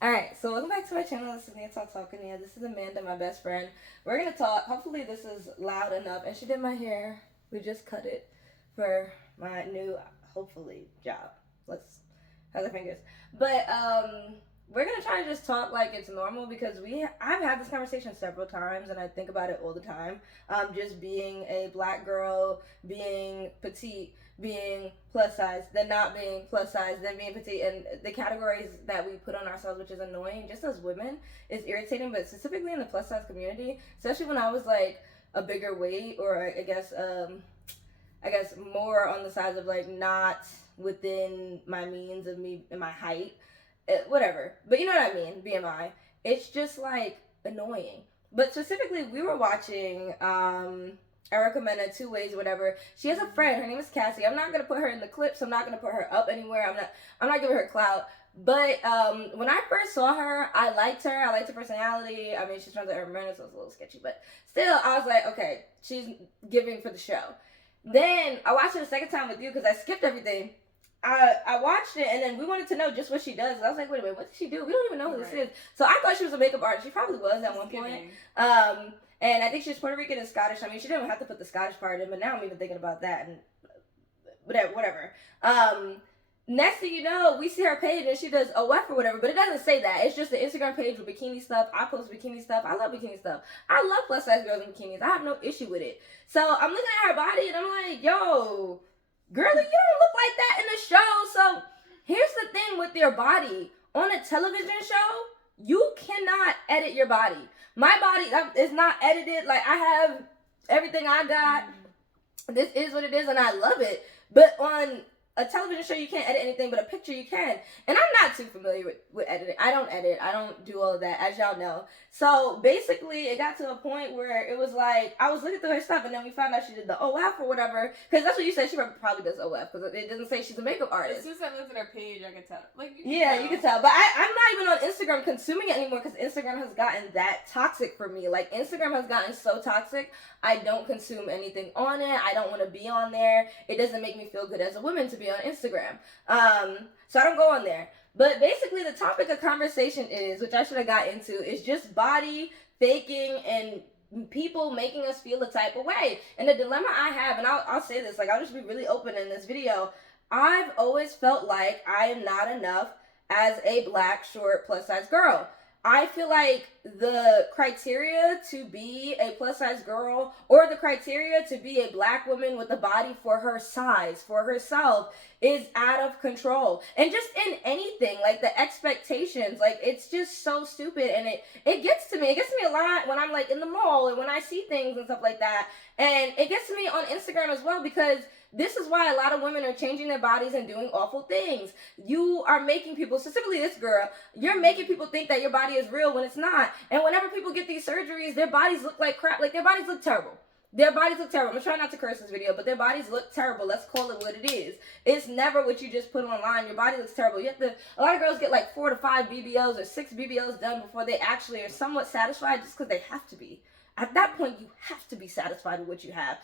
Alright, so welcome back to my channel. This is Nia Talking. This is Amanda, my best friend. We're gonna talk. Hopefully this is loud enough. And she did my hair. We just cut it for my new, hopefully, job. Let's have our fingers. But we're gonna try to just talk like it's normal because I've had this conversation several times and I think about it all the time. Just being a black girl, being petite, being plus size, then not being plus size, then being petite, and the categories that we put on ourselves, which is annoying, just as women, is irritating. But specifically in the plus size community, especially when I was like a bigger weight, or I guess more on the size of like not within my means of me and my height, whatever. But you know what I mean, BMI. It's just like annoying. But specifically, we were watching. I recommend it 2 ways, whatever. She has a friend. Her name is Cassie. I'm not gonna put her in the clips. I'm not gonna put her up anywhere. I'm not giving her clout. But when I first saw her, I liked her. I liked her personality. I mean, she's from the urban minute, so it's a little sketchy. But still, I was like, okay, she's giving for the show. Then I watched it a second time with you because I skipped everything. I watched it and then we wanted to know just what she does. I was like, wait a minute, what does she do? We don't even know who this is. So I thought she was a makeup artist. She probably was at one point. And I think she's Puerto Rican and Scottish. I mean, she didn't have to put the Scottish part in, but now I'm even thinking about that and whatever. Next thing you know, we see her page and she does OF or whatever, but it doesn't say that. It's just an Instagram page with bikini stuff. I post bikini stuff. I love bikini stuff. I love plus size girls in bikinis. I have no issue with it. So I'm looking at her body and I'm like, yo, girlie, you don't look like that in the show. So here's the thing with your body. On a television show, you cannot edit your body. My body is not edited. Like, I have everything I got. This is what it is, and I love it. But on a television show, you can't edit anything, but a picture you can. And I'm not too familiar with editing. I don't edit. I don't do all of that, as y'all know. So basically, it got to a point where it was like, I was looking through her stuff, and then we found out she did the OF or whatever. Because that's what you said. She probably does OF, because it doesn't say she's a makeup artist. As soon as I looked at her page, I could tell. Like, you can tell. But I'm not even on Instagram consuming it anymore, because Instagram has gotten that toxic for me. Like, Instagram has gotten so toxic, I don't consume anything on it. I don't want to be on there. It doesn't make me feel good as a woman to be on Instagram. So I don't go on there. But basically the topic of conversation is, which I should have got into, is just body faking and people making us feel a type of way. And the dilemma I have, and I'll say this, like, I'll just be really open in this video. I've always felt like I am not enough as a black, short, plus size girl. I feel like the criteria to be a plus size girl, or the criteria to be a black woman with a body for her size, for herself, is out of control. And just in anything, like the expectations, like, it's just so stupid. And it gets to me. It gets to me a lot when I'm like in the mall and when I see things and stuff like that. And it gets to me on Instagram as well, because this is why a lot of women are changing their bodies and doing awful things. You are making people, specifically this girl, you're making people think that your body is real when it's not. And whenever people get these surgeries, their bodies look like crap. Like, their bodies look terrible. Their bodies look terrible. I'm trying not to curse this video, but their bodies look terrible. Let's call it what it is. It's never what you just put online. Your body looks terrible. You have to, a lot of girls get like 4 to 5 BBLs or 6 BBLs done before they actually are somewhat satisfied, just because they have to be. At that point, you have to be satisfied with what you have.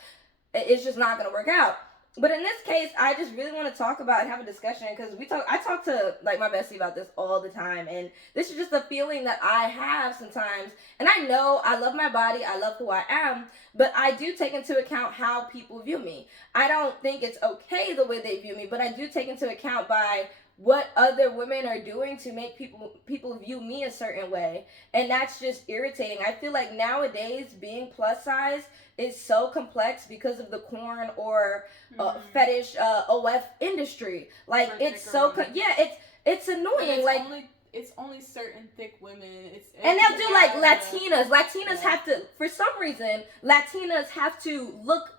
It's just not going to work out. But in this case, I just really want to talk about and have a discussion, because I talk to like my bestie about this all the time, and this is just a feeling that I have sometimes. And I know I love my body, I love who I am, but I do take into account how people view me. I don't think it's okay the way they view me, but I do take into account by what other women are doing to make people view me a certain way. And that's just irritating. I feel like nowadays being plus size is so complex because of the corn or fetish OF industry. Like, it's so it's annoying. Like, it's only certain thick women. And they'll do like Latinas. Latinas have to, for some reason, Latinas have to look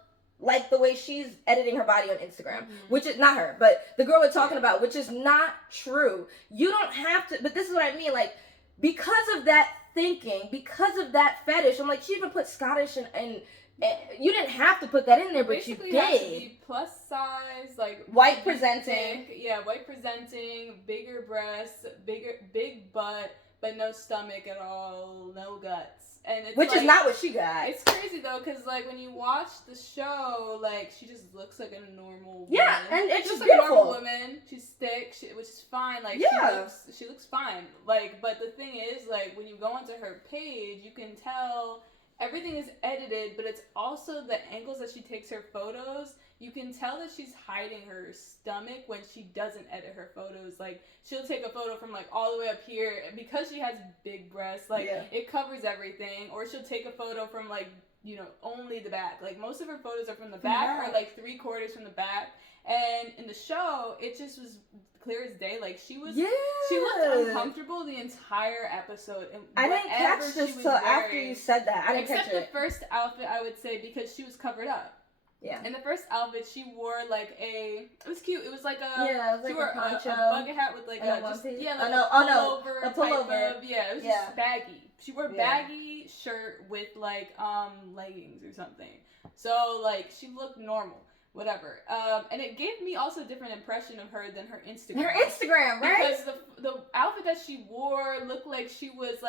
like the way she's editing her body on Instagram, which is not her, but the girl we're talking about, which is not true. You don't have to, but this is what I mean, like, because of that thinking, because of that fetish, I'm like, she even put Scottish and you didn't have to put that in there, but basically you did. Has to be plus size, like white presenting, white presenting, bigger breasts, big butt. but no stomach at all, no guts, and it's which like, is not what she got. It's crazy though, because like when you watch the show, like she just looks like a normal woman. Yeah, and it's just just like a beautiful. normal woman. She's thick, which is fine. Like Yeah. she looks fine. Like, but the thing is, like when you go onto her page, you can tell everything is edited, but it's also the angles that she takes her photos. You can tell that she's hiding her stomach when she doesn't edit her photos. Like, she'll take a photo from, like, all the way up here. And because she has big breasts, like, it covers everything. Or she'll take a photo from, like, you know, only the back. Like, most of her photos are from the back or, like, 3/4 from the back. And in the show, it just was clear as day. Like, she looked uncomfortable the entire episode. And I didn't catch this till after you said that. I didn't catch it. Except the first outfit, I would say, because she was covered up. Yeah. In the first outfit, she wore like it was cute. It was like a she wore a poncho, a bucket hat with like a pullover type of it was just baggy. She wore baggy shirt with like leggings or something. So like she looked normal. Whatever. And it gave me also a different impression of her than her Instagram. Her Instagram, right? Because the outfit that she wore looked like she was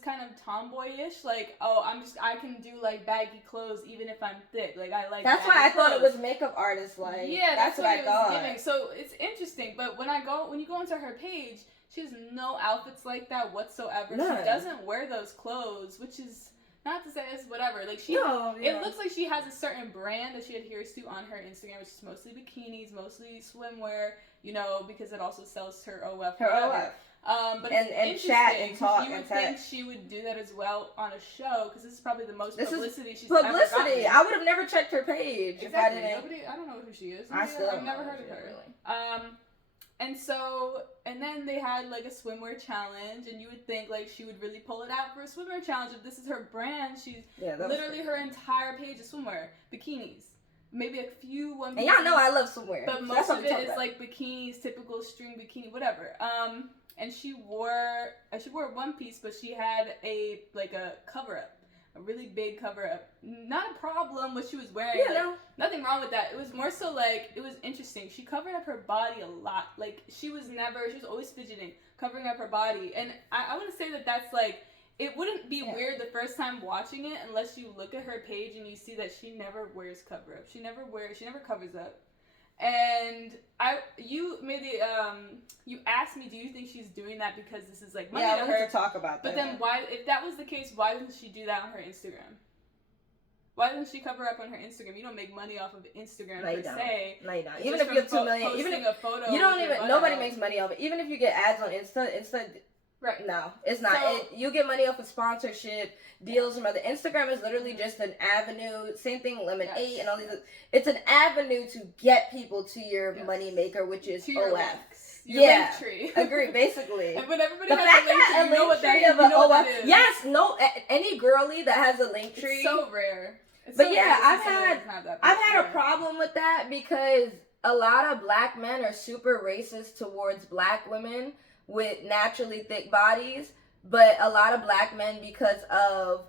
kind of tomboyish. Like, I can do like baggy clothes even if I'm thick. Like I like. That's why I thought it was makeup artist like. Yeah, that's what I thought. Was giving. So it's interesting. But when you go into her page, she has no outfits like that whatsoever. None. She doesn't wear those clothes, which is. Not to say it's whatever. Like it looks like she has a certain brand that she adheres to on her Instagram, which is mostly bikinis, mostly swimwear. You know, because it also sells her OF. Her OF. But and chat and talk you would and think text. she would do that as well on a show because this is probably the most publicity she's ever gotten. I would have never checked her page if I didn't. I don't know who she is. I've never heard of her. Really. And then they had like a swimwear challenge, and you would think like she would really pull it out for a swimwear challenge. If this is her brand, she's literally her entire page is swimwear, bikinis, maybe a few one pieces. And y'all know I love swimwear, but most of it is like bikinis, typical string bikini, whatever. And she wore one piece, but she had a cover up. A really big cover up. Not a problem what she was wearing. Yeah, no. Nothing wrong with that. It was more so like, it was interesting. She covered up her body a lot. Like, she was always fidgeting, covering up her body. And I want to say that that's like, it wouldn't be weird the first time watching it unless you look at her page and you see that she never wears cover up. She never covers up. And you asked me, do you think she's doing that because this is like money to her? Yeah, I wanted to talk about that. But then why, if that was the case, why doesn't she do that on her Instagram? Why doesn't she cover up on her Instagram? You don't make money off of Instagram per se. No, you don't. Even if you have 2 million, even if a photo, you don't even, nobody makes money off it. Even if you get ads on Insta. Right. No, it's not. You get money off of sponsorship, deals from other. Instagram is literally just an avenue. Same thing, Lemonade and all these. It's an avenue to get people to your money maker, which is to OF. Your link tree. Agree, basically. And when everybody the has fact a link tree, of an OF. Is. Yes, no, any girly that has a link tree. It's so rare. But yeah, I've had a problem with that because a lot of black men are super racist towards black women with naturally thick bodies, but a lot of black men, because of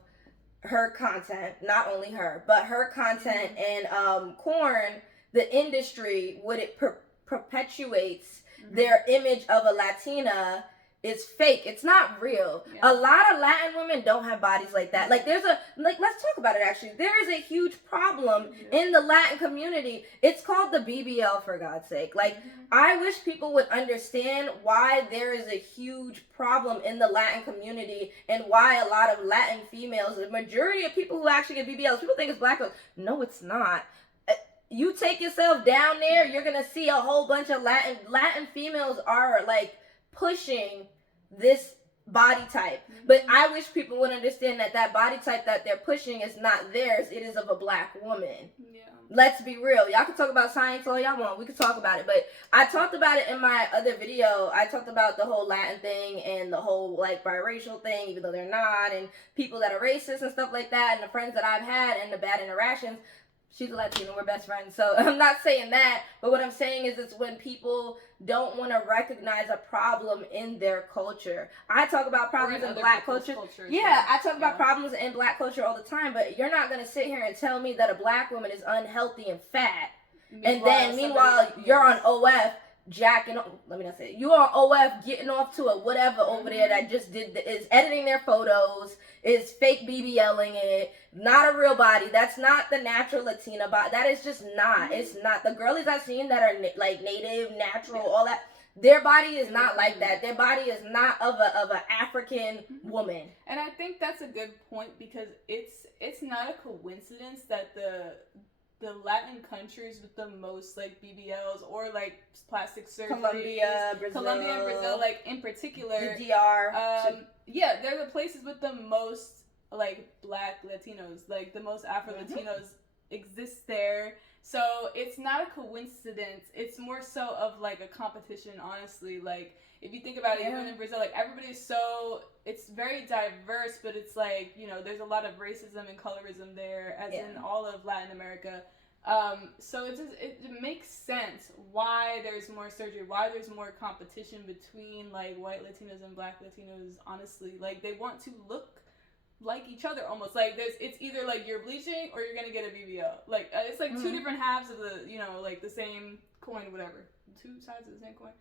her content, not only her, but her content and corn, the industry, what it perpetuates their image of a Latina is fake. It's not real. A lot of Latin women don't have bodies like that. Like let's talk about it actually. There is a huge problem in the Latin community. It's called the BBL, for God's sake. Like, I wish people would understand why there is a huge problem in the Latin community and why a lot of Latin females, the majority of people who actually get BBLs, people think it's black girls. No, it's not. You take yourself down there, you're gonna see a whole bunch of Latin females are like pushing this body type. But I wish people would understand that body type that they're pushing is not theirs. It is of a black woman. Yeah. Let's be real. Y'all can talk about science all y'all want. We can talk about it. But I talked about it in my other video. I talked about the whole Latin thing and the whole like biracial thing, even though they're not, and people that are racist and stuff like that, and the friends that I've had and the bad interactions. She's a Latina, we're best friends. So I'm not saying that, but what I'm saying is it's when people don't want to recognize a problem in their culture. I talk about problems in black culture. Yeah, I talk about problems in black culture all the time, but you're not going to sit here and tell me that a black woman is unhealthy and fat. Meanwhile, you're on OF jacking. Let me not say it. You on OF getting off to a whatever over there that just is editing their photos, is fake BBLing it, not a real body. That's not the natural Latina body. That is just not. It's not. The girlies I've seen that are like native, natural, all that. Their body is not like that. Their body is not of a African woman. And I think that's a good point, because it's not a coincidence that the Latin countries with the most like BBLs or like plastic surgery, Colombia and Brazil, like in particular, the DR. Yeah, they're the places with the most like Black Latinos, like the most Afro Latinos exist there. So it's not a coincidence. It's more so of like a competition, honestly. Like if you think about it, even in Brazil, like everybody's so, it's very diverse, but it's like, you know, there's a lot of racism and colorism there, as in all of Latin America. So it makes sense why there's more surgery, why there's more competition between like white Latinos and Black Latinos. Honestly, like they want to look like each other almost. Like it's either like you're bleaching or you're gonna get a BBL. Like it's like two different halves of the, you know, like the same coin, whatever. Two sides of the same coin.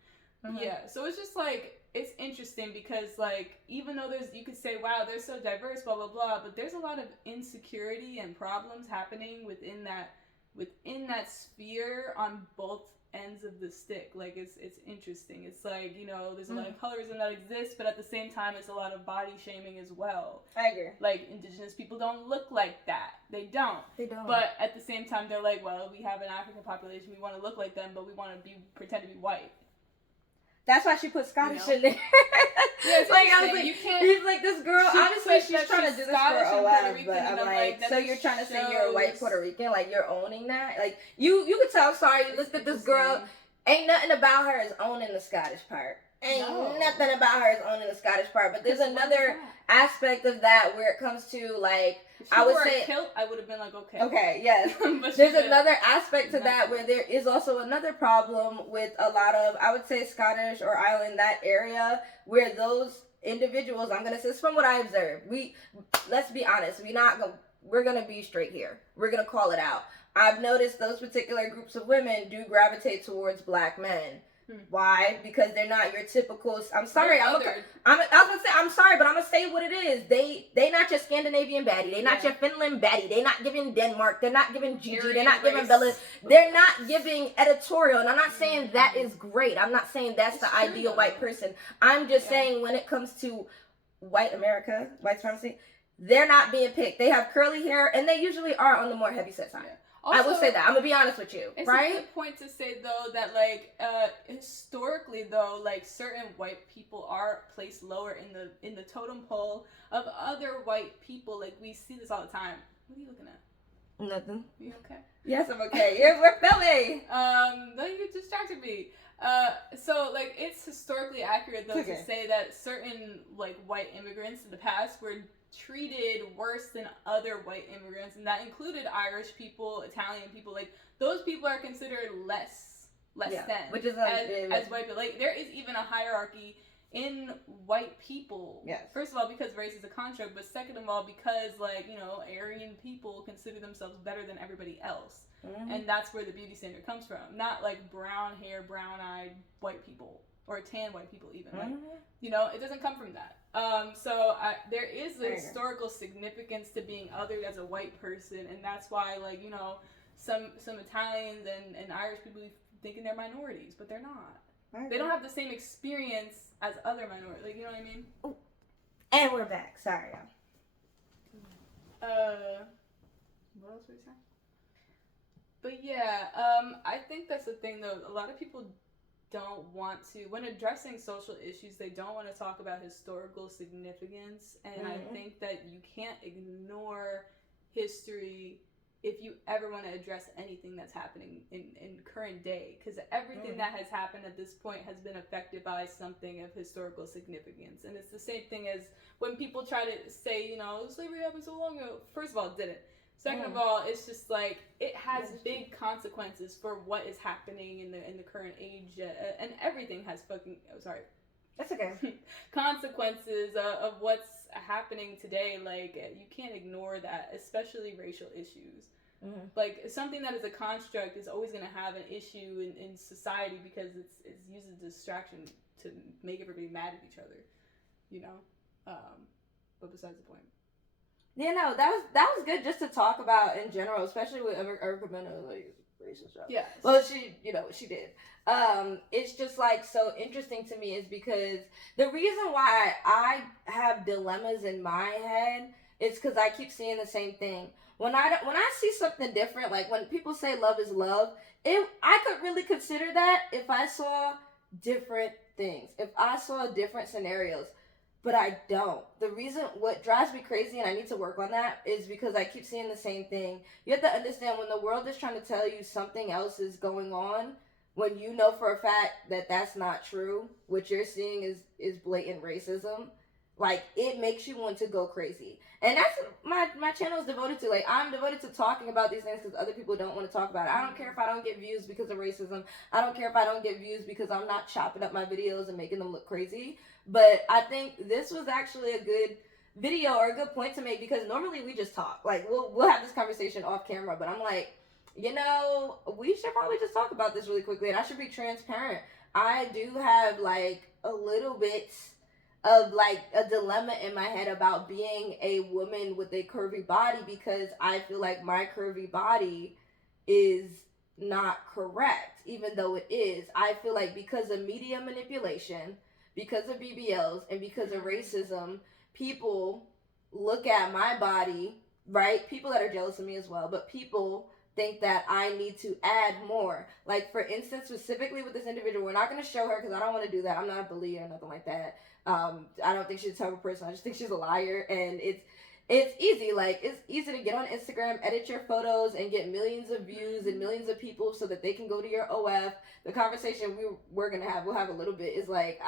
Yeah. So it's just like, it's interesting because like, even though you could say, wow, they're so diverse, blah blah blah, but there's a lot of insecurity and problems happening within that sphere on both ends of the stick. Like it's interesting. It's like, you know, there's a lot of colorism that exists, but at the same time it's a lot of body shaming as well. I agree. Like indigenous people don't look like that. They don't. But at the same time they're like, well, we have an African population, we want to look like them, but we want to pretend to be white. That's why she put Scottish in there. Yeah, like I was like, he's like, this girl. Honestly, she's trying to do this for a while, but I'm like, so you're trying to say you're a white Puerto Rican, like you're owning that, like you could tell. Sorry, you looked at this girl. Ain't nothing about her is owning the Scottish part. Nothing about her is owning the Scottish part. But there's another aspect of that where it comes to like, I would say, kilt, I would have been like, okay. Okay, yes. There's another aspect to that where there is also another problem with a lot of, I would say, Scottish or Ireland, that area, where those individuals, I'm gonna say this from what I observed. Let's be honest, we're gonna be straight here. We're gonna call it out. I've noticed those particular groups of women do gravitate towards Black men. Why? Because they're not your typical. I'm sorry. I was gonna say I'm sorry, but I'm gonna say what it is. They not your Scandinavian baddie. They not your Finland baddie. They not giving Denmark. They're not giving Gigi. They're not giving Bella. They're not giving editorial. And I'm not saying that is great. I'm not saying that's the ideal white person. I'm just saying when it comes to white America, white supremacy, they're not being picked. They have curly hair, and they usually are on the more heavyset side. Also, I will say that. I'm gonna be honest with you, it's right? It's a good point to say though that like historically though, like certain white people are placed lower in the totem pole of other white people. Like we see this all the time. What are you looking at? Nothing. Are you okay? Yes, I'm okay. Yeah, we're filming. No, you distracted me. So like it's historically accurate though to say that certain like white immigrants in the past were treated worse than other white immigrants, and that included Irish people, Italian people. Like those people are considered less than, which is as white people. Like there is even a hierarchy in white people. Yes. First of all, because race is a construct, but second of all, because like, you know, Aryan people consider themselves better than everybody else. And that's where the beauty standard comes from. Not like brown hair, brown eyed white people, or tan white people even. Like, you know, it doesn't come from that. So there is a historical significance to being othered as a white person, and that's why, like, you know, some Italians and Irish people thinking they're minorities, but they're not. They don't have the same experience as other minorities. Like, you know what I mean? Ooh. And we're back. Sorry, y'all. What else were you saying? But yeah, I think that's the thing though. A lot of people don't want to, when addressing social issues, they don't want to talk about historical significance. And I think that you can't ignore history if you ever want to address anything that's happening in current day, because everything that has happened at this point has been affected by something of historical significance. And it's the same thing as when people try to say, you know, slavery happened so long ago. First of all, it didn't. Second of all, it's just like it has big consequences for what is happening in the current age, and everything has that's okay. consequences of what's happening today. Like you can't ignore that, especially racial issues. Mm-hmm. Like, something that is a construct is always going to have an issue in society because it's used as a distraction to make everybody mad at each other, you know? But besides the point. Yeah, no, that was good just to talk about in general, especially with Erica Mena, like racist stuff. Yeah. Well, she did. It's just like so interesting to me is because the reason why I have dilemmas in my head is because I keep seeing the same thing. When I see something different, like when people say love is love, I could really consider that if I saw different things, if I saw different scenarios. But I don't. The reason what drives me crazy, and I need to work on that, is because I keep seeing the same thing. You have to understand when the world is trying to tell you something else is going on, when you know for a fact that that's not true, what you're seeing is blatant racism. Like, it makes you want to go crazy. And that's my channel is devoted to. Like, I'm devoted to talking about these things because other people don't want to talk about it. I don't care if I don't get views because of racism. I don't care if I don't get views because I'm not chopping up my videos and making them look crazy. But I think this was actually a good video or a good point to make because normally we just talk. Like, we'll have this conversation off camera, but I'm like, you know, we should probably just talk about this really quickly, and I should be transparent. I do have like a little bit of like a dilemma in my head about being a woman with a curvy body because I feel like my curvy body is not correct, even though it is. I feel like because of media manipulation, because of BBLs, and because of racism, people look at my body, right? People that are jealous of me as well, but people think that I need to add more. Like, for instance, specifically with this individual, we're not going to show her because I don't want to do that. I'm not a bully or nothing like that. I don't think she's the type of person. I just think she's a liar, and it's easy. Like, it's easy to get on Instagram, edit your photos, and get millions of views and millions of people so that they can go to your OF. The conversation we're gonna have, we'll have a little bit, is like,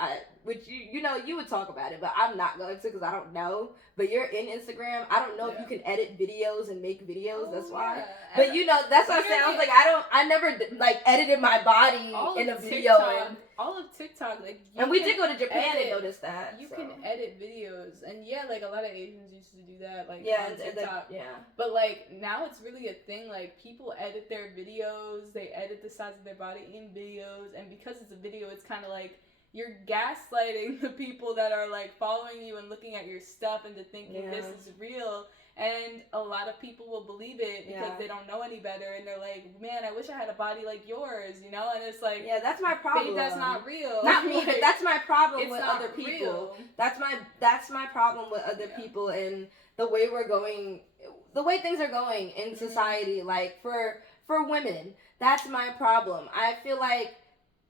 which you know, you would talk about it, but I'm not going to because I don't know. But you're in Instagram. I don't know if you can edit videos and make videos. That's why. Yeah. But you know, that's what I'm saying. I was like, I never like edited my body in a video. All of TikTok, like, and we did go to Japan and notice that. You can edit videos, and yeah, like a lot of Asians used to do that, like on TikTok. Yeah. But like now it's really a thing. Like, people edit their videos, they edit the size of their body in videos, and because it's a video, it's kind of like you're gaslighting the people that are like following you and looking at your stuff into thinking this is real. And a lot of people will believe it because they don't know any better, and they're like, man, I wish I had a body like yours, you know? And it's like, yeah, that's my problem. Babe, that's not real. Not me, but that's my problem with other real. people. That's my problem with other people and the way we're going, the way things are going in society. Like, for women, that's my problem. I feel like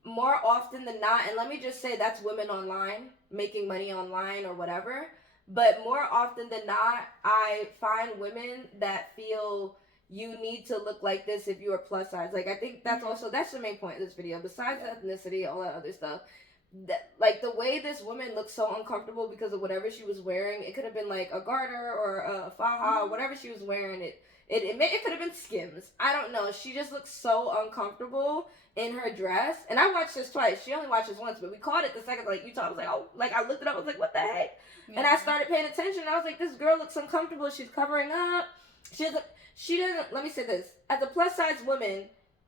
more often than not, and let me just say that's women online, making money online or whatever. But more often than not, I find women that feel you need to look like this if you are plus size. Like, I think that's the main point of this video. Besides ethnicity, all that other stuff, that, like, the way this woman looks so uncomfortable because of whatever she was wearing. It could have been like a garter or a faja or whatever she was wearing. It could have been Skims. I don't know. She just looks so uncomfortable in her dress. And I watched this twice. She only watched this once, but we caught it the second, like, you talked. I was like, oh, like, I looked it up. I was like, what the heck? Yeah. And I started paying attention. I was like, this girl looks uncomfortable. She's covering up. She doesn't, let me say this. As a plus size woman,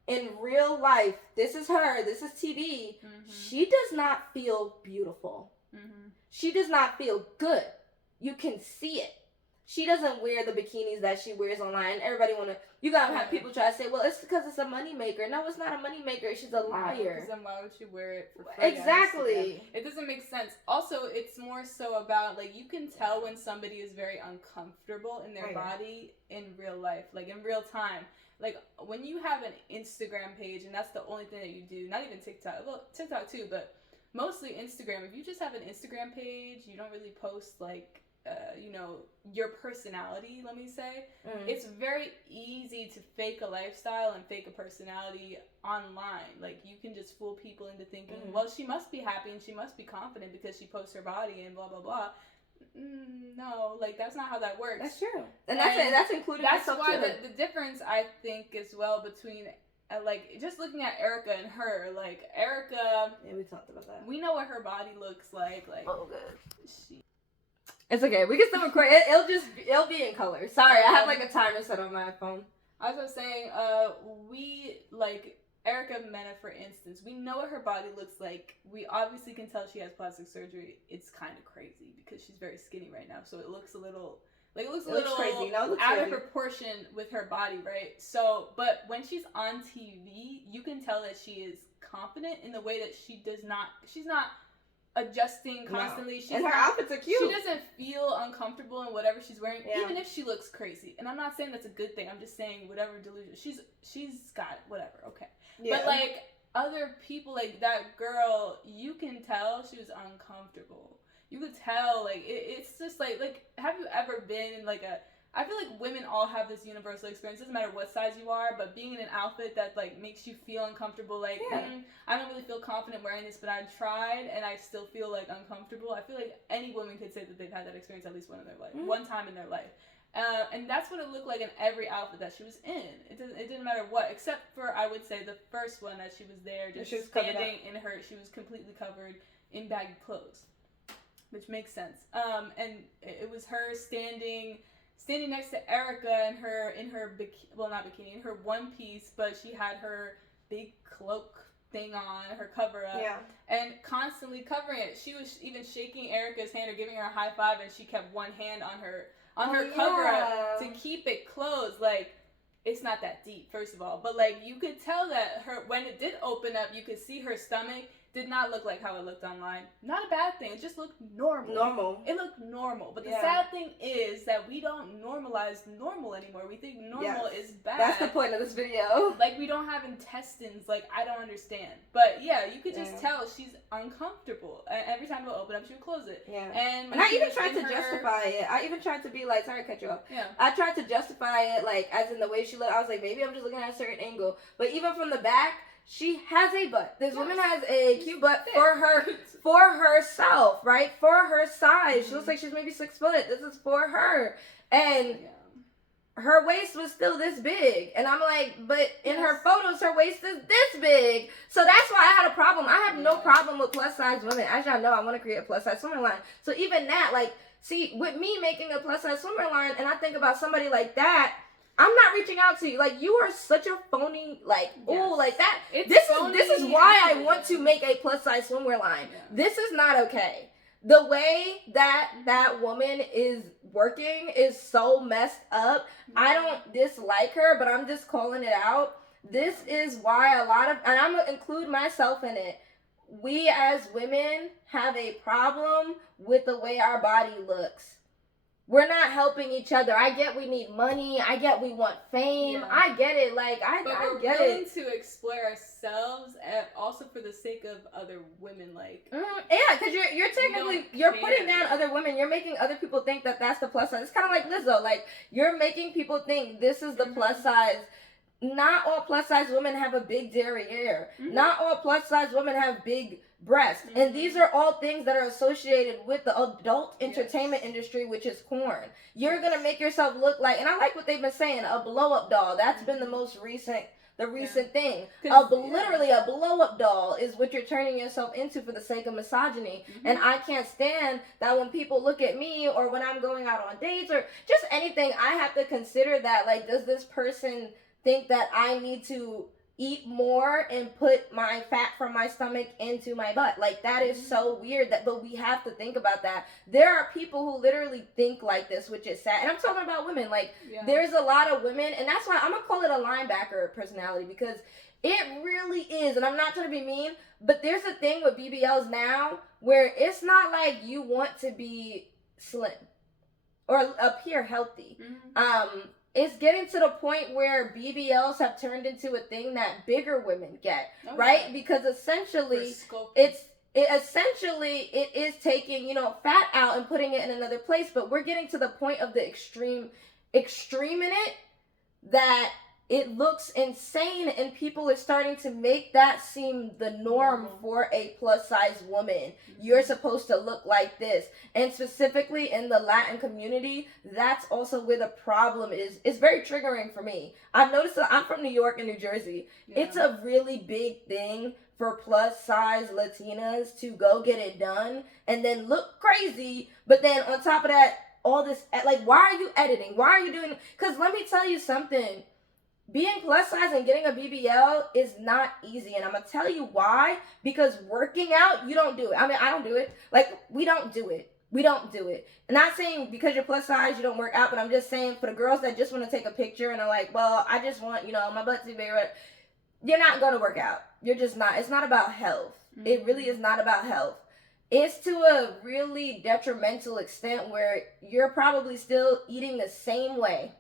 in real life, this is her. This is TV. She does not feel beautiful. She does not feel good. You can see it. She doesn't wear the bikinis that she wears online. Everybody you gotta have people try to say, well, it's because it's a moneymaker. No, it's not a moneymaker. She's a liar. Because then why would she wear it for free? Exactly. It doesn't make sense. Also, it's more so about, like, you can tell when somebody is very uncomfortable in their body in real life, like in real time. Like, when you have an Instagram page and that's the only thing that you do, not even TikTok, well, TikTok too, but mostly Instagram. If you just have an Instagram page, you don't really post, like, you know, your personality, let me say. It's very easy to fake a lifestyle and fake a personality online. Like, you can just fool people into thinking, well, she must be happy and she must be confident because she posts her body and blah, blah, blah. No, like, that's not how that works. That's true. And that's included. That's why the difference, I think, as well, between like, just looking at Erica and her, like, Erica, yeah, we talked about that. We know what her body looks like. Oh, good. It's okay. We can still record. It'll be in color. Sorry, I have like a timer set on my phone. As I was saying, we like Erica Mena, for instance. We know what her body looks like. We obviously can tell she has plastic surgery. It's kind of crazy because she's very skinny right now, so it looks a little like it looks crazy. No, it looks out crazy. of proportion with her body, right? So, but when she's on TV, you can tell that she is confident in the way that she's not adjusting constantly. No. And her outfits are cute. She doesn't feel uncomfortable in whatever she's wearing, Yeah. even if she looks crazy. And I'm not saying that's a good thing. I'm just saying whatever delusion. She's got it, whatever, okay. Yeah. But like other people, like that girl, you can tell she was uncomfortable. You could tell, like it's just like have you ever been in like a? I feel like women all have this universal experience. It doesn't matter what size you are, but being in an outfit that like makes you feel uncomfortable, like I don't really feel confident wearing this, but I tried and I still feel like uncomfortable. I feel like any woman could say that they've had that experience at least one time in their life. And that's what it looked like in every outfit that she was in. It didn't matter what, except for I would say the first one that she was there, just standing in her. She was completely covered in baggy clothes, which makes sense. And it was her standing next to Erica in her not bikini, in her one piece, but she had her big cloak thing on, her cover up, and constantly covering it. She was even shaking Erica's hand or giving her a high five, and she kept one hand on her cover up to keep it closed. Like, it's not that deep, first of all, but like you could tell that when it did open up, you could see her stomach did not look like how it looked online. Not a bad thing. It just looked normal. It looked normal. But the sad thing is that we don't normalize normal anymore. We think normal is bad. That's the point of this video. Like, we don't have intestines. Like, I don't understand. But yeah, you could just tell she's uncomfortable. And every time it would open up, she would close it. Yeah. And I even tried to justify it. I even tried to be like, sorry to cut you off. Yeah. I tried to justify it, like, as in the way she looked. I was like, maybe I'm just looking at a certain angle. But even from the back, she has a butt. This woman has a cute butt for herself, right? For her size. She looks like she's maybe 6 foot. This is for her. And her waist was still this big. And I'm like, but in her photos, her waist is this big. So that's why I had a problem. I have no problem with plus size women. As y'all know, I want to create a plus size swimmer line. So even that, like, see, with me making a plus size swimmer line, and I think about somebody like that, I'm not reaching out to you. Like, you are such a phony, like, ooh, like that. This is why I want to make a plus size swimwear line. Yeah. This is not okay. The way that woman is working is so messed up. I don't dislike her, but I'm just calling it out. This is why and I'm going to include myself in it. We as women have a problem with the way our body looks. We're not helping each other. I get we need money. I get we want fame. Yeah. I get it. Like, I get it. We're willing to explore ourselves also for the sake of other women. Like, yeah, because you're technically, you're putting down other women. You're making other people think that that's the plus size. It's kind of like Lizzo. Like, you're making people think this is the plus size. Not all plus size women have a big derriere. Not all plus size women have big breasts. And these are all things that are associated with the adult entertainment industry, which is porn. You're going to make yourself look like, and I like what they've been saying, a blow-up doll. That's been the most recent thing. Literally a blow-up doll is what you're turning yourself into for the sake of misogyny. And I can't stand that when people look at me or when I'm going out on dates or just anything, I have to consider that, like, does this person think that I need to eat more and put my fat from my stomach into my butt? Like, that is so weird, but we have to think about that. There are people who literally think like this, which is sad. And I'm talking about women. Like, there's a lot of women, and that's why I'm gonna call it a linebacker personality, because it really is. And I'm not trying to be mean, but there's a thing with BBLs now where it's not like you want to be slim or appear healthy. It's getting to the point where BBLs have turned into a thing that bigger women get, right? Because essentially, it is taking, fat out and putting it in another place. But we're getting to the point of the extreme in it that it looks insane, and people are starting to make that seem the norm for a plus size woman. You're supposed to look like this. And specifically in the Latin community, that's also where the problem is. It's very triggering for me. I've noticed that I'm from New York and New Jersey. It's a really big thing for plus size Latinas to go get it done and then look crazy. But then on top of that, all this, like, why are you editing? Why are you doing? Because let me tell you something. being plus size and getting a BBL is not easy, and I'm gonna tell you why. Because working out, you don't do it. I mean, I don't do it. Like, we don't do it. We don't do it. I'm not saying because you're plus size you don't work out, but I'm just saying for the girls that just want to take a picture and are like, well, I just want, my butt to be bigger. You're not gonna work out. You're just not. It's not about health. Mm-hmm. It really is not about health. It's to a really detrimental extent where you're probably still eating the same way,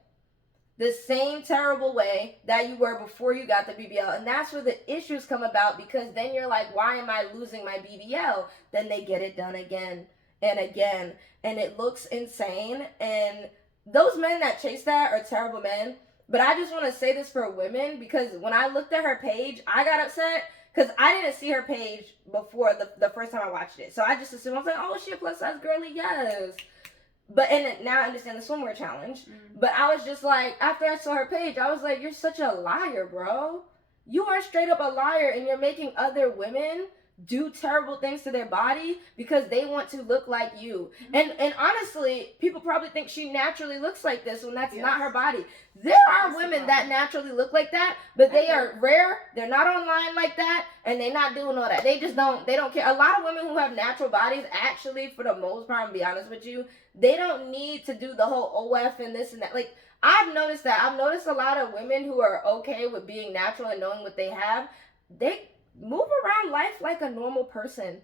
the same terrible way that you were before you got the BBL. And that's where the issues come about, because then you're like, why am I losing my BBL? Then they get it done again and again, and it looks insane. And those men that chase that are terrible men. But I just want to say this for women, because when I looked at her page, I got upset because I didn't see her page before the first time I watched it. So I just assumed, I was like, oh, is she a plus size girly? Yes. But, and now I understand the swimwear challenge. Mm-hmm. But I was just like, after I saw her page, I was like, you're such a liar, bro. You are straight up a liar, and you're making other women do terrible things to their body because they want to look like you. Mm-hmm. And honestly, people probably think she naturally looks like this when that's not her body. There are women that naturally look like that, but they are rare. They're not online like that, and they're not doing all that. They don't care. A lot of women who have natural bodies, actually, for the most part, I'm be honest with you, they don't need to do the whole OF and this and that. Like, I've noticed that. I've noticed a lot of women who are okay with being natural and knowing what they have. They move around life like a normal person.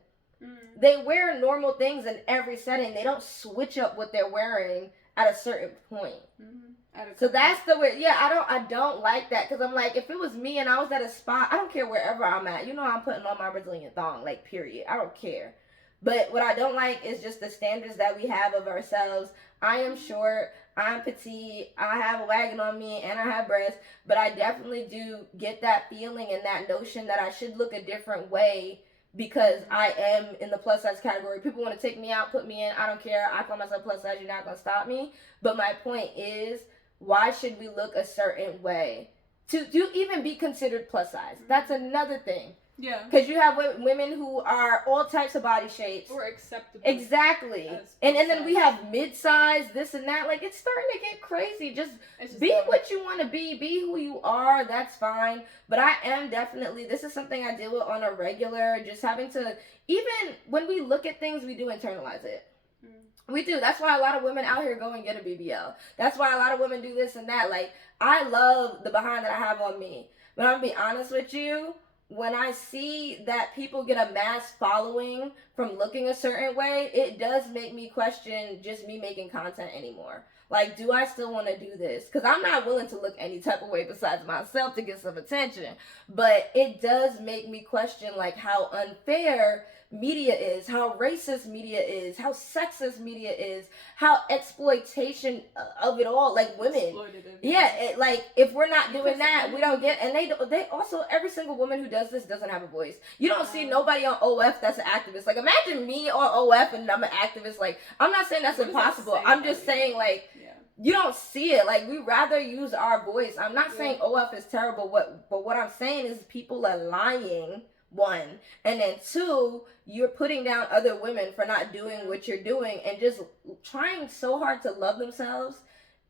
Mm. They wear normal things in every setting. They don't switch up what they're wearing at a certain point. Mm-hmm. So that's the way. Yeah, I don't like that, because I'm like, if it was me and I was at a spot, I don't care wherever I'm at. I'm putting on my Brazilian thong, like, period. I don't care. But what I don't like is just the standards that we have of ourselves. I am short, I'm petite, I have a wagon on me, and I have breasts, but I definitely do get that feeling and that notion that I should look a different way because I am in the plus size category. People want to take me out, put me in, I don't care. I call myself plus size, you're not going to stop me. But my point is, why should we look a certain way to even be considered plus size? That's another thing. Yeah. Because you have women who are all types of body shapes. Or acceptable. Exactly. And then we have mid-size, this and that. Like, it's starting to get crazy. Just be what you want to be. Be who you are. That's fine. But I am definitely, this is something I deal with on a regular. Just having to, even when we look at things, we do internalize it. We do. That's why a lot of women out here go and get a BBL. That's why a lot of women do this and that. Like, I love the behind that I have on me. But I'm going to be honest with you. When I see that people get a mass following from looking a certain way, it does make me question just me making content anymore. Like, do I still want to do this? Because I'm not willing to look any type of way besides myself to get some attention. But it does make me question, like, how unfair media is, how racist media is, how sexist media is, how exploitation of it all, like women. Yeah, like, if we're not doing that, we don't get, and they also, every single woman who does this doesn't have a voice. You don't see nobody on OF that's an activist. Like, imagine me on OF and I'm an activist. Like, I'm not saying that's impossible. I'm just saying, like, you don't see it. Like, we rather use our voice. I'm not saying OF is terrible, but what I'm saying is people are lying, one, and then two, you're putting down other women for not doing what you're doing and just trying so hard to love themselves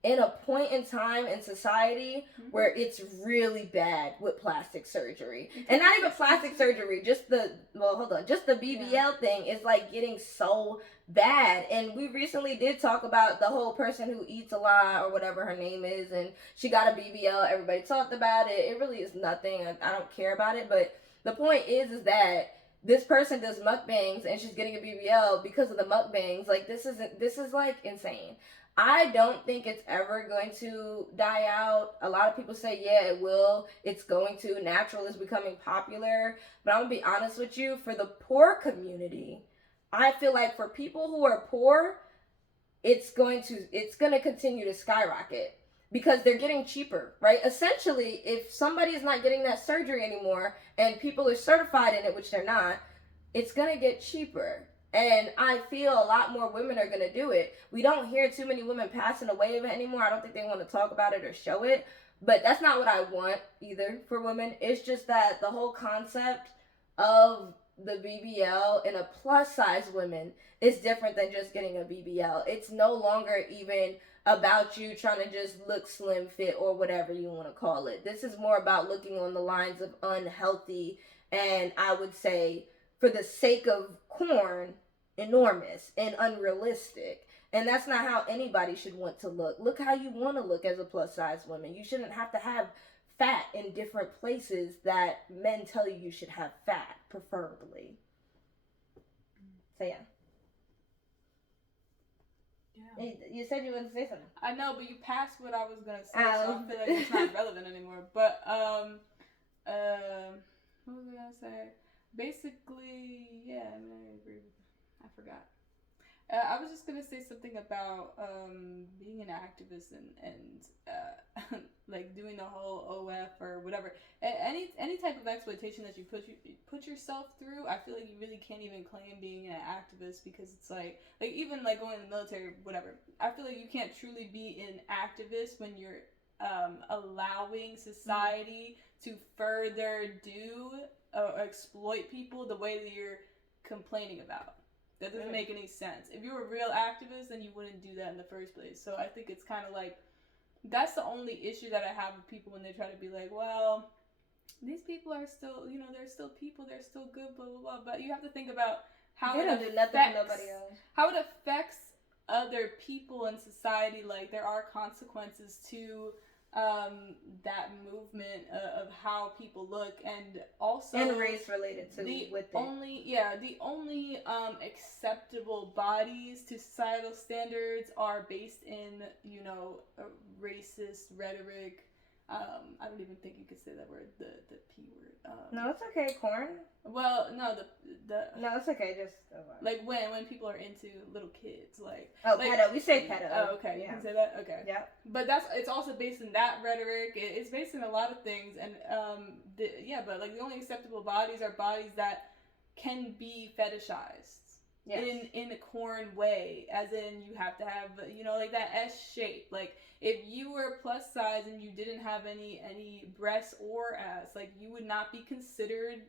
in a point in time in society where it's really bad with plastic surgery. And not even plastic surgery, just the BBL thing is like getting so bad. And we recently did talk about the whole person who eats a lot or whatever her name is, and she got a BBL. Everybody talked about it. It really is nothing. I don't care about it. But the point is that this person does mukbangs and she's getting a BBL because of the mukbangs. Like, this is like insane. I don't think it's ever going to die out. A lot of people say, yeah, it will. It's going to. Natural is becoming popular. But I'm going to be honest with you, for the poor community, I feel like for people who are poor, it's going to continue to skyrocket because they're getting cheaper, right? Essentially, if somebody is not getting that surgery anymore and people are certified in it, which they're not, it's going to get cheaper. And I feel a lot more women are going to do it. We don't hear too many women passing away of it anymore. I don't think they want to talk about it or show it. But that's not what I want either for women. It's just that the whole concept of the BBL in a plus size woman is different than just getting a BBL. It's no longer even about you trying to just look slim fit or whatever you want to call it. This is more about looking on the lines of unhealthy, and I would say, for the sake of corn, enormous and unrealistic. And that's not how anybody should want to look. Look how you want to look as a plus size woman. You shouldn't have to have fat in different places that men tell you should have fat, preferably. So yeah. You said you wanted to say something. I know, but you passed what I was gonna say, so I feel like it's not relevant anymore. But what was I gonna say? Basically, yeah, I mean, I agree with. I forgot. I was just gonna say something about being an activist and like doing the whole OF or whatever. Any type of exploitation that you put yourself through, I feel like you really can't even claim being an activist, because it's like even like going in the military, whatever. I feel like you can't truly be an activist when you're allowing society to further do or exploit people the way that you're complaining about. That doesn't make any sense. If you were a real activist, then you wouldn't do that in the first place. So I think it's kind of like, that's the only issue that I have with people when they try to be like, well, these people are still, they're still people, they're still good, blah, blah, blah. But you have to think about how they don't do nothing for nobody else. How it affects other people in society. Like, there are consequences to that movement of how people look, and also race related to the only acceptable bodies to societal standards are based in racist rhetoric. I don't even think you could say that word, the P word. No, it's okay, corn. Well, no, no, it's okay. Just like when people are into little kids, like pedo. We say pedo. Oh, okay, yeah. You can say that. Okay, yeah. But it's also based in that rhetoric. It's based in a lot of things, and but like the only acceptable bodies are bodies that can be fetishized. Yes. In a corn way, as in you have to have like that S shape. Like, if you were plus size and you didn't have any breasts or ass, like, you would not be considered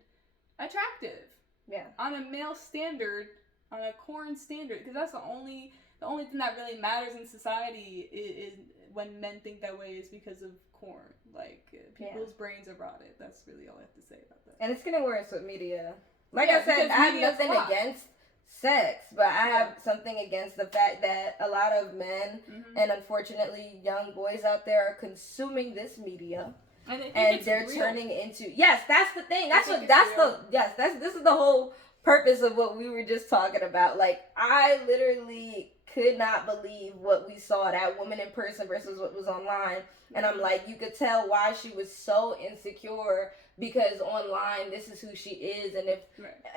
attractive. Yeah. On a male standard, on a corn standard, because that's the only thing that really matters in society is when men think that way, is because of corn. Like, people's brains are rotted. That's really all I have to say about that. And it's getting worse with media. Like I said, I have nothing against sex, but I have something against the fact that a lot of men and unfortunately young boys out there are consuming this media, and they're turning into that's the thing. This is the whole purpose of what we were just talking about. Like, I literally could not believe what we saw, that woman in person versus what was online, and I'm like, you could tell why she was so insecure, because online this is who she is, and if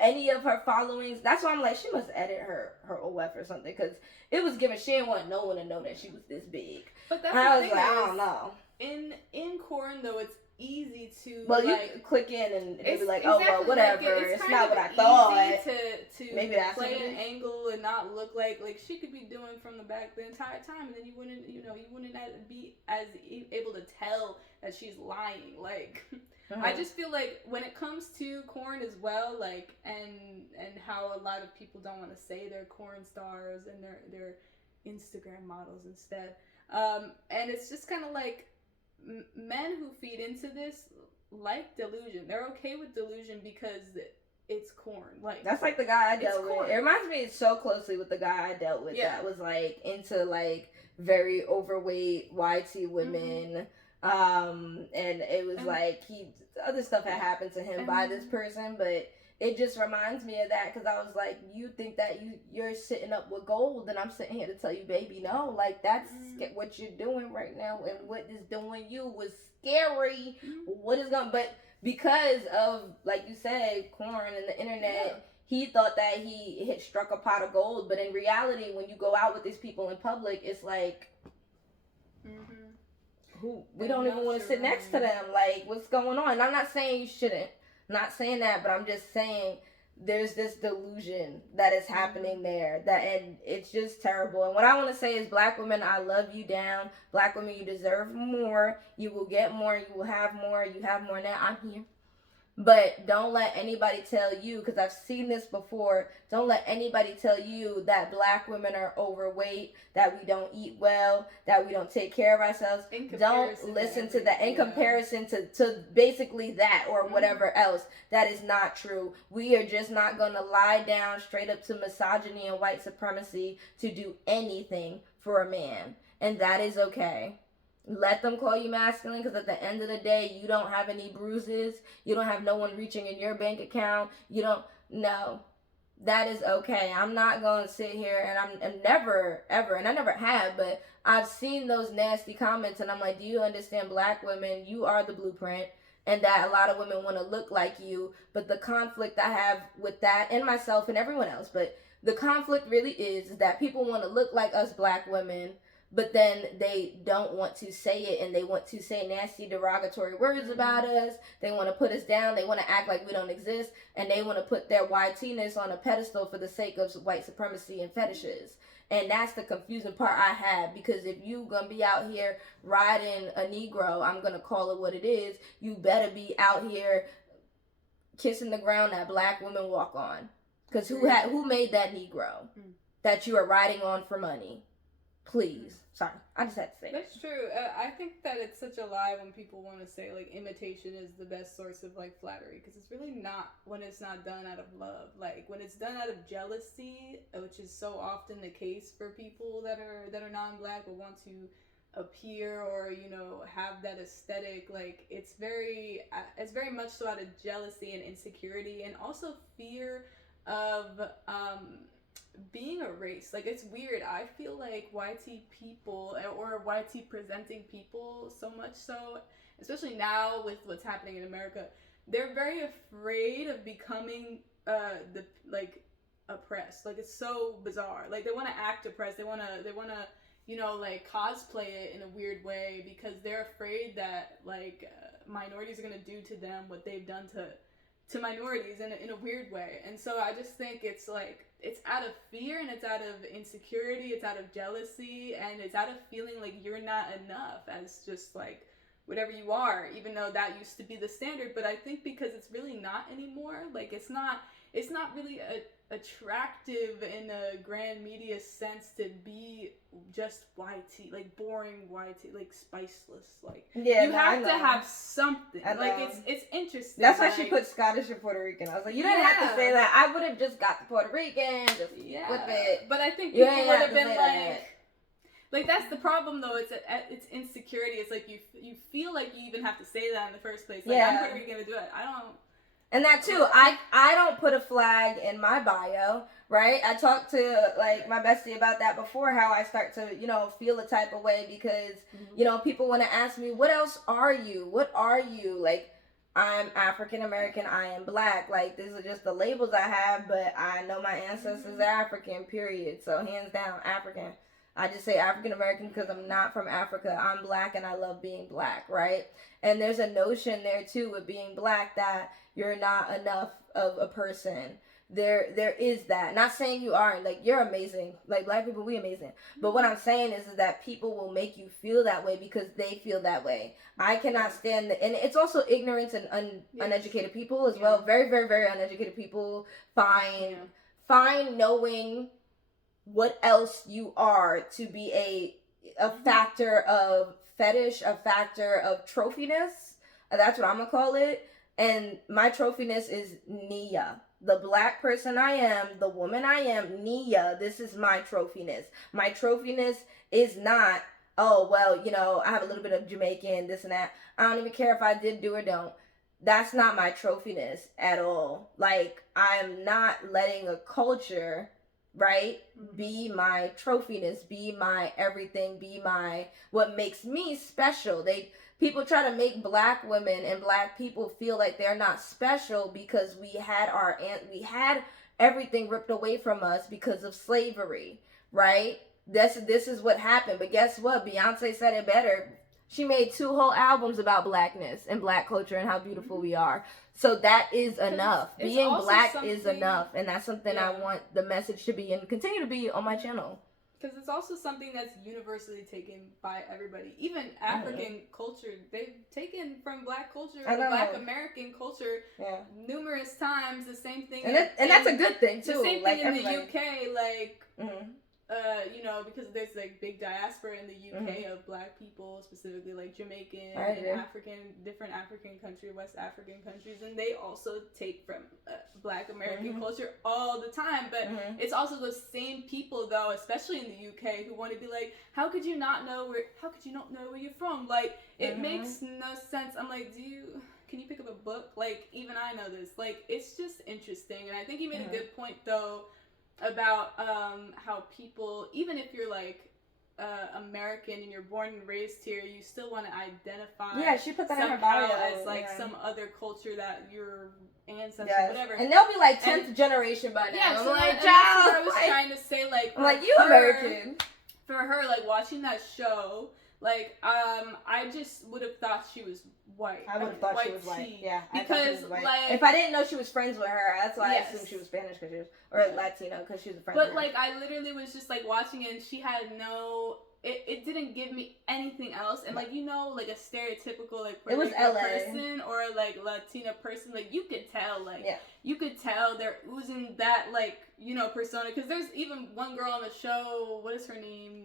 any of her followings, that's why I'm like, she must edit her OF or something, because it was given she didn't want no one to know that she was this big. But that's I was like, I don't know. In corn though, it's easy to you click in and they'd be like, oh well, whatever. It's not what I thought. To maybe that's play an angle and not look like she could be doing from the back the entire time, and then you wouldn't be as able to tell that she's lying. Like, I just feel like when it comes to corn as well, like, and how a lot of people don't want to say they're corn stars and they're Instagram models instead, and it's just kind of like, men who feed into this like delusion. They're okay with delusion because it's corn. Like, that's like the guy I dealt with. It reminds me so closely with the guy I dealt with that was like into like very overweight YT women. And it was like other stuff had happened to him by this person, but it just reminds me of that, because I was like, you think that you're sitting up with gold, and I'm sitting here to tell you, baby, no, like, that's what you're doing right now, and what is doing you was scary. But because of, like you said, corn and the internet, he thought that he had struck a pot of gold, but in reality, when you go out with these people in public, it's like, we don't even want to sit next to them. Like, what's going on? And I'm not saying you shouldn't. Not saying that, but I'm just saying there's this delusion that is happening there, and it's just terrible. And what I want to say is, Black women, I love you down. Black women, you deserve more. You will get more. You will have more. You have more now. I'm here. But don't let anybody tell you, because I've seen this before, don't let anybody tell you that black women are overweight, that we don't eat well, that we don't take care of ourselves. Don't listen to that in comparison to basically that or whatever else. That is not true. We are just not going to lie down straight up to misogyny and white supremacy to do anything for a man. And that is okay. Let them call you masculine, because at the end of the day, you don't have any bruises. You don't have no one reaching in your bank account. You don't, no. That is okay. I'm not going to sit here and I'm never, ever, and I never have, but I've seen those nasty comments and I'm like, do you understand, black women, you are the blueprint, and that a lot of women want to look like you. But the conflict I have with that, and myself and everyone else, but the conflict really is that people want to look like us black women, but then they don't want to say it, and they want to say nasty derogatory words about us. They want to put us down. They want to act like we don't exist, and they want to put their YT-ness on a pedestal for the sake of white supremacy and fetishes. And that's the confusing part I have, because if you gonna be out here riding a Negro, I'm gonna call it what it is, you better be out here kissing the ground that black women walk on. Because who made that Negro that you are riding on for money? Please. Sorry, I just had to say that's true. I think that it's such a lie when people want to say like imitation is the best source of like flattery, because it's really not when it's not done out of love. Like when it's done out of jealousy, which is so often the case for people that are non-black or want to appear or have that aesthetic. Like it's very much so out of jealousy and insecurity, and also fear of being erased. Like it's weird. I feel like YT people or YT presenting people, so much so, especially now with what's happening in America, they're very afraid of becoming oppressed. Like it's so bizarre. Like they want to act oppressed. They want to like cosplay it in a weird way, because they're afraid that minorities are going to do to them what they've done to minorities in a weird way. And so I just think it's like, it's out of fear, and it's out of insecurity, it's out of jealousy, and it's out of feeling like you're not enough as just like whatever you are, even though that used to be the standard. But I think because it's really not anymore, like it's not really attractive in a grand media sense to be just YT, like boring YT, like spiceless. Like you have to have something. Like it's interesting. That's why she put Scottish and Puerto Rican. I was like, you didn't have to say that. I would have just got the Puerto Rican, just with it. But I think people would have been like that's the problem though. It's insecurity. It's like you feel like you even have to say that in the first place. Like I'm Puerto Rican to do it. I don't. And that too, I don't put a flag in my bio, right? I talked to like my bestie about that before, how I start to, feel a type of way because, people want to ask me, what else are you? What are you? Like, I'm African American, I am black. Like, these are just the labels I have, but I know my ancestors are African, period. So hands down, African. I just say African American because I'm not from Africa. I'm black and I love being black, right? And there's a notion there too with being black that you're not enough of a person. There is that. Not saying you aren't. Like, you're amazing. Like, black people, we amazing. But what I'm saying is that people will make you feel that way because they feel that way. I cannot stand and it's also ignorance and uneducated people as well. Very, very, very uneducated people find knowing what else you are to be a factor of fetish, a factor of trophiness. That's what I'm gonna call it. And my trophiness is Nia. The black person I am, the woman I am, Nia, this is my trophiness. My trophiness is not, oh, well, I have a little bit of Jamaican, this and that. I don't even care if I did do or don't. That's not my trophiness at all. Like, I'm not letting a culture, right, be my trophiness, be my everything, be my, what makes me special. People try to make black women and black people feel like they're not special because we had everything ripped away from us because of slavery, right? This is what happened. But guess what? Beyonce said it better. She made 2 whole albums about blackness and black culture and how beautiful we are. So that is enough. Being black is enough. And that's something I want the message to be and continue to be on my channel. Because it's also something that's universally taken by everybody. Even African culture, they've taken from Black culture, Black American culture, numerous times. The same thing, and that's a good thing too. The same like thing in everybody. the UK, like. You know, because there's like big diaspora in the UK of Black people, specifically like Jamaican and different African countries, West African countries, and they also take from Black American culture all the time. But it's also those same people, though, especially in the UK, who want to be like, how could you not know where you're from? Like, it makes no sense. I'm like, can you pick up a book? Like, even I know this. Like, it's just interesting, and I think you made a good point, though, about how people, even if you're like American and you're born and raised here, you still want to identify. Yeah, she put that in her bio as like some other culture that your ancestors, whatever. And they'll be like 10th generation by now. Yeah, I'm so like, that's what I was trying to say. Like, I'm like, you American. For her, like watching that show, like I just would have thought she was white. I would have thought she was white. Yeah, because like if I didn't know she was friends with her, that's why I assumed she was Spanish or Latino because she was a friend. But like I literally was just like watching it, and she had no. It didn't give me anything else, and like like a stereotypical like Puerto Rican person or like Latina person, like you could tell, you could tell they're oozing that like persona, because there's even one girl on the show, what is her name?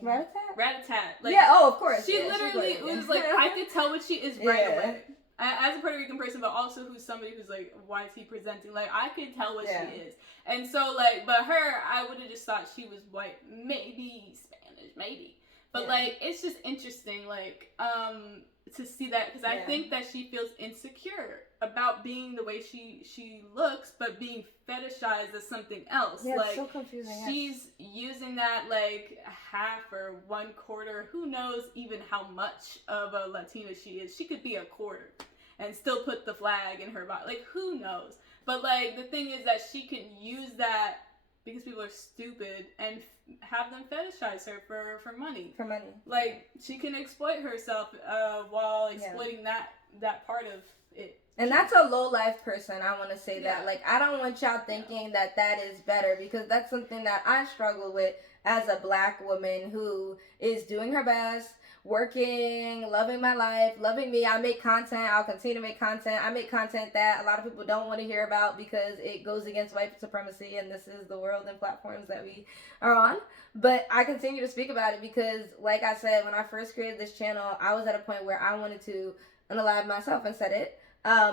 Rat-a-tat. Like, of course. She literally oozes like I could tell what she is right away. As a Puerto Rican person, but also who's somebody who's like YT presenting, like I could tell what she is, and so like, but her, I would have just thought she was white, maybe Spanish, maybe, but like it's just interesting, like to see that, because I think that she feels insecure about being the way she looks, but being fetishized as something else. Yeah, like it's so confusing. She's using that like half or 1/4. Who knows even how much of a Latina she is? She could be a quarter and still put the flag in her body. Like, who knows? But like the thing is that she can use that because people are stupid and have them fetishize her for money. For money. Like, she can exploit herself while exploiting that part of it. And that's a low-life person, I want to say that. Like, I don't want y'all thinking that is better, because that's something that I struggle with as a Black woman who is doing her best, working, loving my life, loving me. I make content. I'll continue to make content. I make content that a lot of people don't want to hear about because it goes against white supremacy, and this is the world and platforms that we are on. But I continue to speak about it because, like I said, when I first created this channel, I was at a point where I wanted to unalive myself and said it.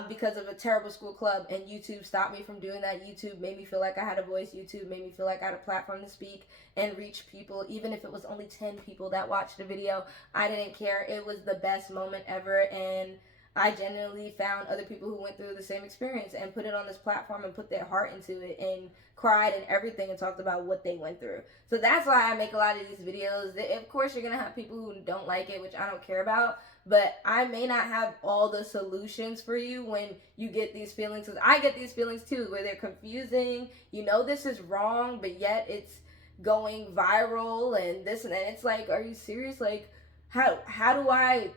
Because of a terrible school club, and YouTube stopped me from doing that. YouTube made me feel like I had a voice. YouTube made me feel like I had a platform to speak and reach people, even if it was only 10 people that watched the video. I didn't care. It was the best moment ever, and I genuinely found other people who went through the same experience and put it on this platform and put their heart into it and cried and everything and talked about what they went through. So that's why I make a lot of these videos. Of course, you're gonna have people who don't like it, which I don't care about, but I may not have all the solutions for you when you get these feelings, because I get these feelings too, where they're confusing. This is wrong, but yet it's going viral and this and that. It's like, are you serious? Like, how do I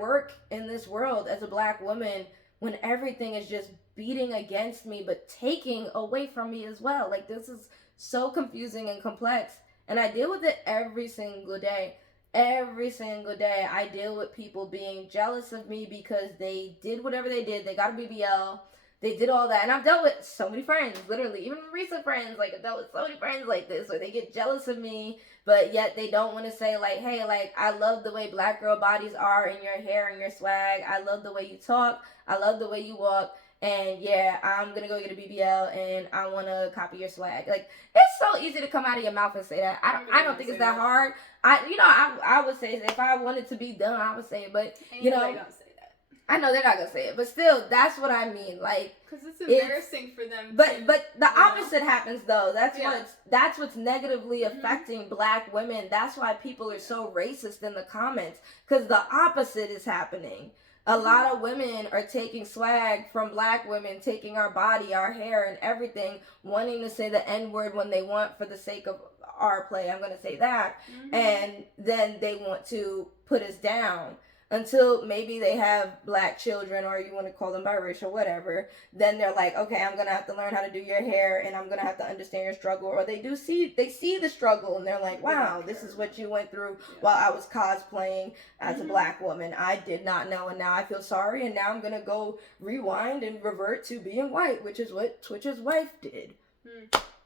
work in this world as a Black woman when everything is just beating against me but taking away from me as well? Like, this is so confusing and complex, and I deal with it every single day. Every single day I deal with people being jealous of me because they did whatever they did. They got a BBL. They did all that. And I've dealt with so many friends, literally, even recent friends. Like, I've dealt with so many friends like this, where they get jealous of me, but yet they don't want to say, like, hey, like, I love the way Black girl bodies are in your hair and your swag. I love the way you talk. I love the way you walk. And yeah, I'm going to go get a BBL and I want to copy your swag. Like, it's so easy to come out of your mouth and say that. I don't think it's that hard. I would say, if I wanted to be done, I would say it, but they don't say that. I know they're not gonna say it, but still, that's what I mean. Like, because it's embarrassing for them. But the opposite happens though. That's what's negatively affecting Black women. That's why people are so racist in the comments, because the opposite is happening. A lot of women are taking swag from Black women, taking our body, our hair, and everything, wanting to say the N-word when they want for the sake of our play. I'm going to say that. And then they want to put us down. until maybe they have black children, or you want to call them biracial, whatever. Then they're like, okay, I'm gonna have to learn how to do your hair, and I'm gonna have to understand your struggle. Or they see the struggle, and they're like, wow, this is what you went through while I was cosplaying as a black woman. I did not know, and now I feel sorry, and now I'm gonna go rewind and revert to being white, which is what Twitch's wife did.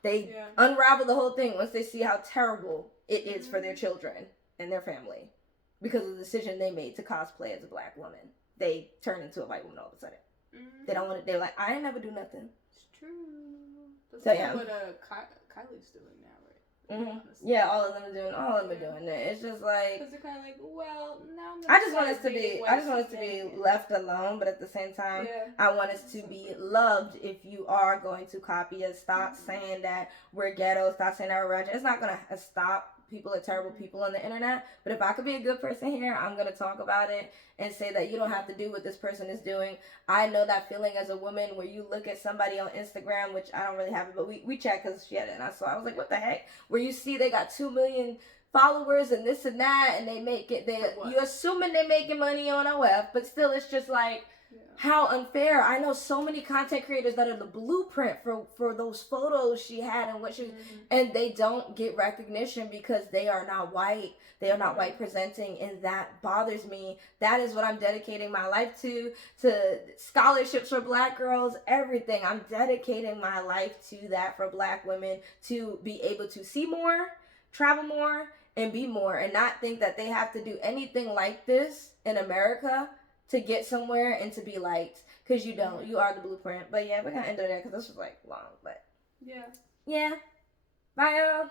They unravel the whole thing once they see how terrible it is for their children and their family. Because of the decision they made to cosplay as a black woman, they turn into a white woman all of a sudden. They don't want to. They're like, I ain't never do nothing. It's true. That's what Kylie's doing now, right? Yeah, all of them are doing it. It's just like, because they're kind of like, well, now I just want us to be left alone, but at the same time, I want us to be loved. If you are going to copy us, stop saying that we're ghetto. Stop saying that we're ratchet. It's not gonna stop. People are terrible people on the internet, but if I could be a good person here, I'm going to talk about it and say that you don't have to do what this person is doing. I know that feeling as a woman where you look at somebody on Instagram, which I don't really have it, but we checked because she had it, and I was like, what the heck? Where you see they got 2 million followers and this and that, and they make it, you're assuming they're making money on OF, but still it's just like, how unfair. I know so many content creators that are the blueprint for those photos she had and what she and they don't get recognition because they are not white. They are not white presenting, and that bothers me. That is what I'm dedicating my life to scholarships for black girls, everything. I'm dedicating my life to that for black women to be able to see more, travel more, and be more, and not think that they have to do anything like this in America to get somewhere and to be liked, because you don't. You are the blueprint. But yeah, we're gonna end it there because this was like long. But yeah. Bye, y'all.